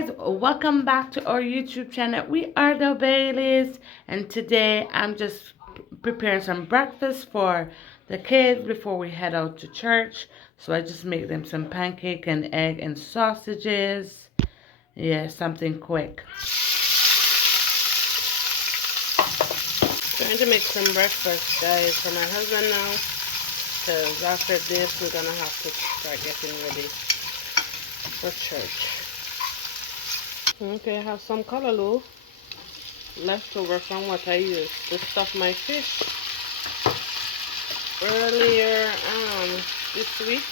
guys, welcome back to our YouTube channel. We are the Baileys, and today I'm just preparing some breakfast for the kids before we head out to church. So I just make them some pancake and egg and sausages. Yeah, something quick. Trying to make some breakfast, guys, for my husband now, because after this we're gonna have to start getting ready for church. Okay, I have some callaloo left over from what I used to stuff my fish earlier this week.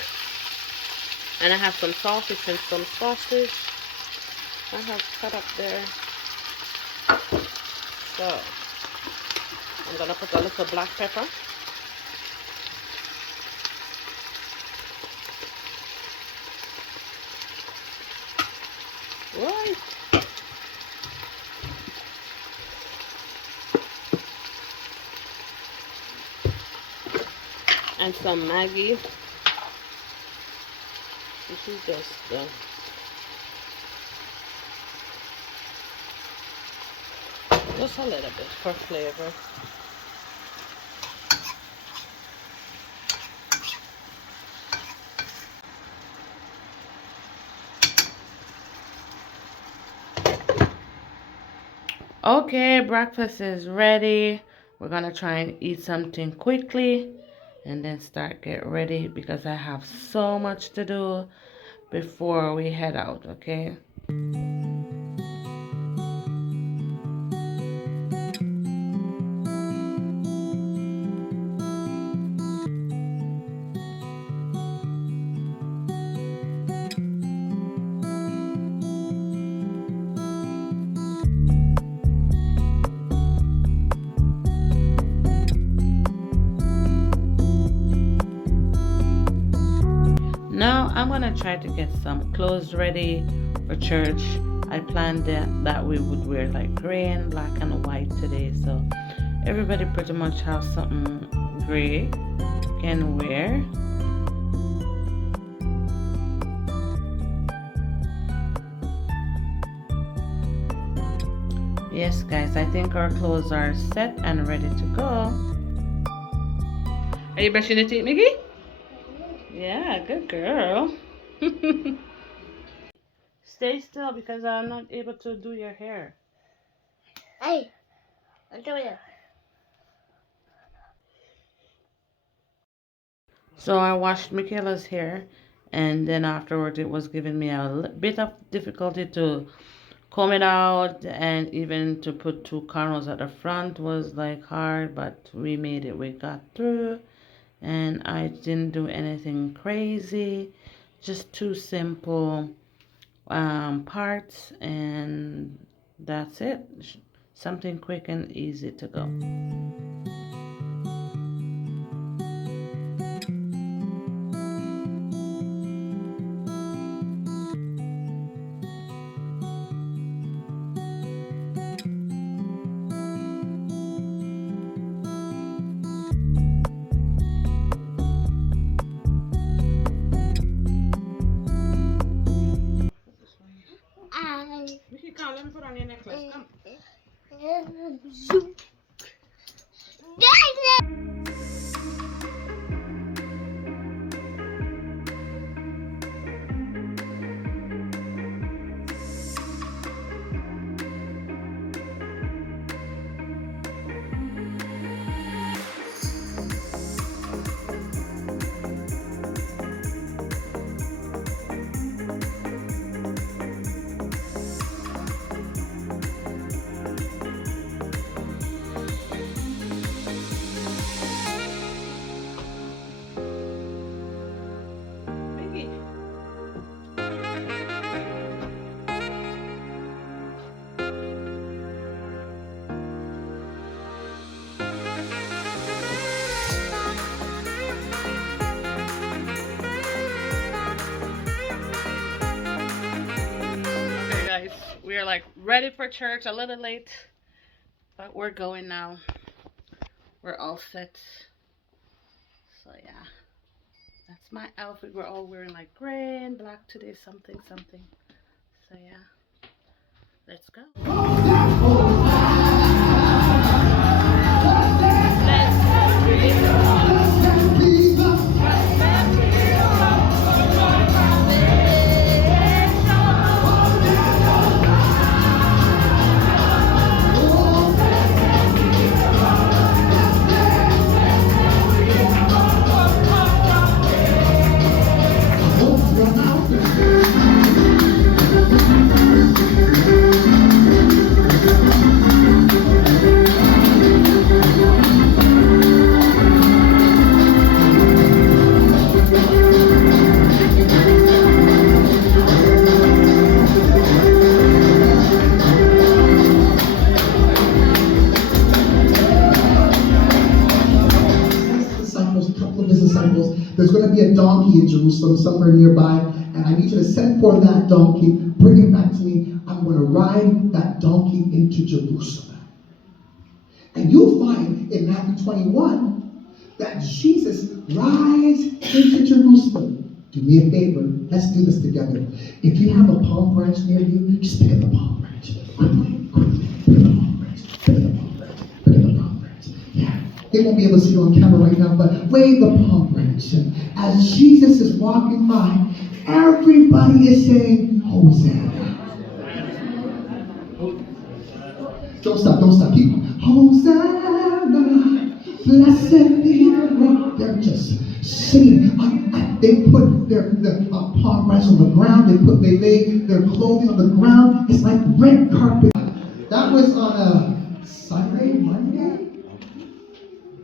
And I have some saltfish and some sausage I have cut up there. So I'm gonna put a little black pepper. Right. And some Maggi. This is just a little bit for flavor. Okay, breakfast is ready. We're gonna try and eat something quickly and then start get ready because I have so much to do before we head out, okay? Now I'm gonna try to get some clothes ready for church. I planned that we would wear like gray and black and white today, so everybody pretty much have something gray can wear. Yes guys, I think our clothes are set and ready to go. Are you brushing your teeth, Mickey? Yeah, good girl. Stay still because I'm not able to do your hair. Hey, I'll do it. So I washed Michaela's hair, and then afterwards it was giving me a bit of difficulty to comb it out, and even to put two cornrows at the front was like hard, but we made it. We got through, and I didn't do anything crazy, just two simple parts, and that's it. Something quick and easy to go. Mickey, come, let me put on your necklace. Come. Guys, we are like ready for church, a little late, but we're going now. We're all set. So yeah, that's my outfit. We're all wearing like gray and black today, something. So yeah. Let's go. Disciples, a couple of his disciples, there's going to be a donkey in Jerusalem somewhere nearby, and I need you to send for that donkey, bring it back to me. I'm going to ride that donkey into Jerusalem. And you'll find in Matthew 21 that Jesus rides into Jerusalem. Do me a favor, let's do this together. If you have a palm branch near you, just pick up the palm branch. Quickly, pick up the palm branch, pick up the palm branch, pick up the palm branch. Yeah. They won't be able to see you on camera right now, but wave the palm branch. And as Jesus is walking by, everybody is saying, Hosanna. Don't stop. Keep on. Hosanna, blessed be the rock. They're just singing. They put their palm branch on the ground. They lay their clothing on the ground. It's like red carpet. That was on a Sunday, Monday.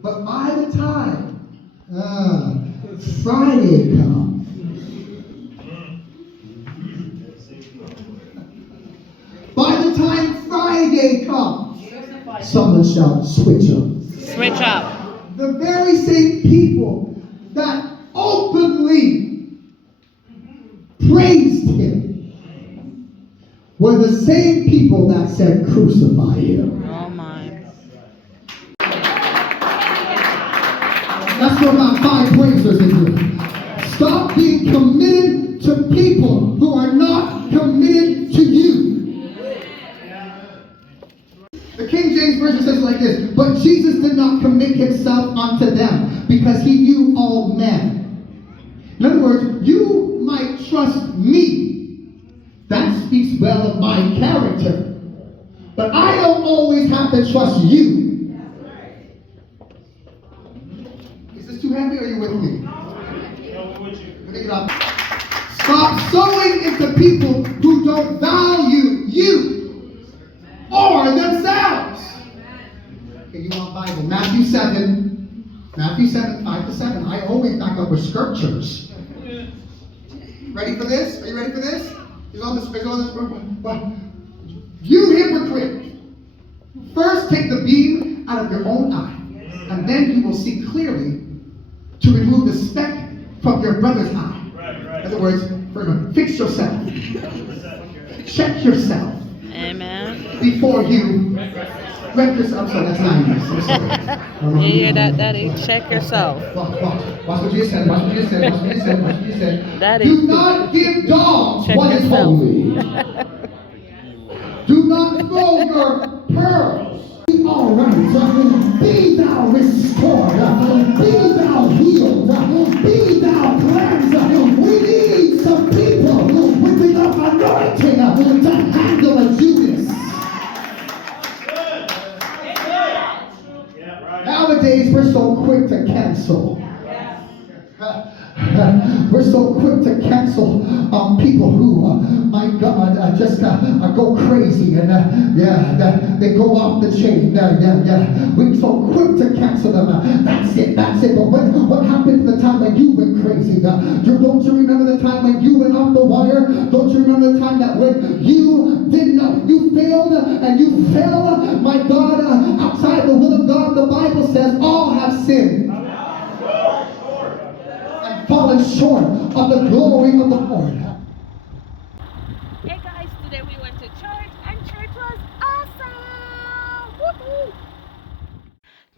But by the time Friday comes, someone shout, switch up. Switch up. The very same people that openly praised him were the same people that said, crucify him. Oh my. That's what my 5 praisers are doing. Stop being committed to people who are not committed to you. The King James Version says it like this, but Jesus did not commit himself unto them because he knew all men. In other words, you might trust me. That speaks well of my character. But I don't always have to trust you. Is this too heavy or are you with me? Let me get up. Stop sowing into people who don't value you or themselves. Okay, you want Bible? Matthew 7, 5 to 7. I always back up with scriptures. Ready for this? Are you ready for this? Is on this? You hypocrite! First take the beam out of your own eye, and then you will see clearly to remove the speck from your brother's eye. In other words, fix yourself. Check yourself. Amen. Before you wreck yourself. I'm sorry, that's 90s. I'm sorry. You hear that, Daddy? Check yourself. Watch what you said. Watch what you said. Daddy. Do not give dogs Check what is yourself. holy. Do not throw your pearls. All right. Be thou restored. Be thou healed. Be thou cleansed. We need some people with enough anointing to handle a Judas. Nowadays, we're so quick to cancel. We're so quick to cancel people who, my God, just go crazy and they go off the chain. We're so quick to cancel them. That's it. But what happened the time when you went crazy? Don't you remember the time when you went off the wire? Don't you remember the time that when you failed and you fell, my God, outside the will of God? The Bible says all have sinned. Fallen short of the glory of the Lord. Hey guys, today we went to church and church was awesome! Woohoo!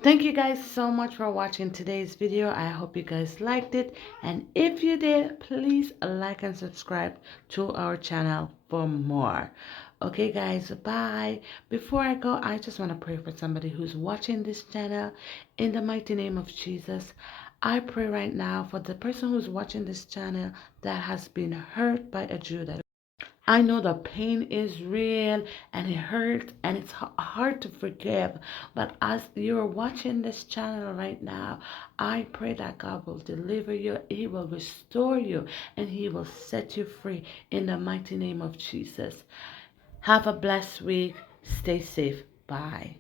Thank you guys so much for watching today's video. I hope you guys liked it. And if you did, please like and subscribe to our channel for more. Okay, guys, bye. Before I go, I just want to pray for somebody who's watching this channel. In the mighty name of Jesus, I pray right now for the person who's watching this channel that has been hurt by a Jew. That I know the pain is real and it hurts and it's hard to forgive. But as you're watching this channel right now, I pray that God will deliver you, He will restore you, and He will set you free in the mighty name of Jesus. Have a blessed week. Stay safe. Bye.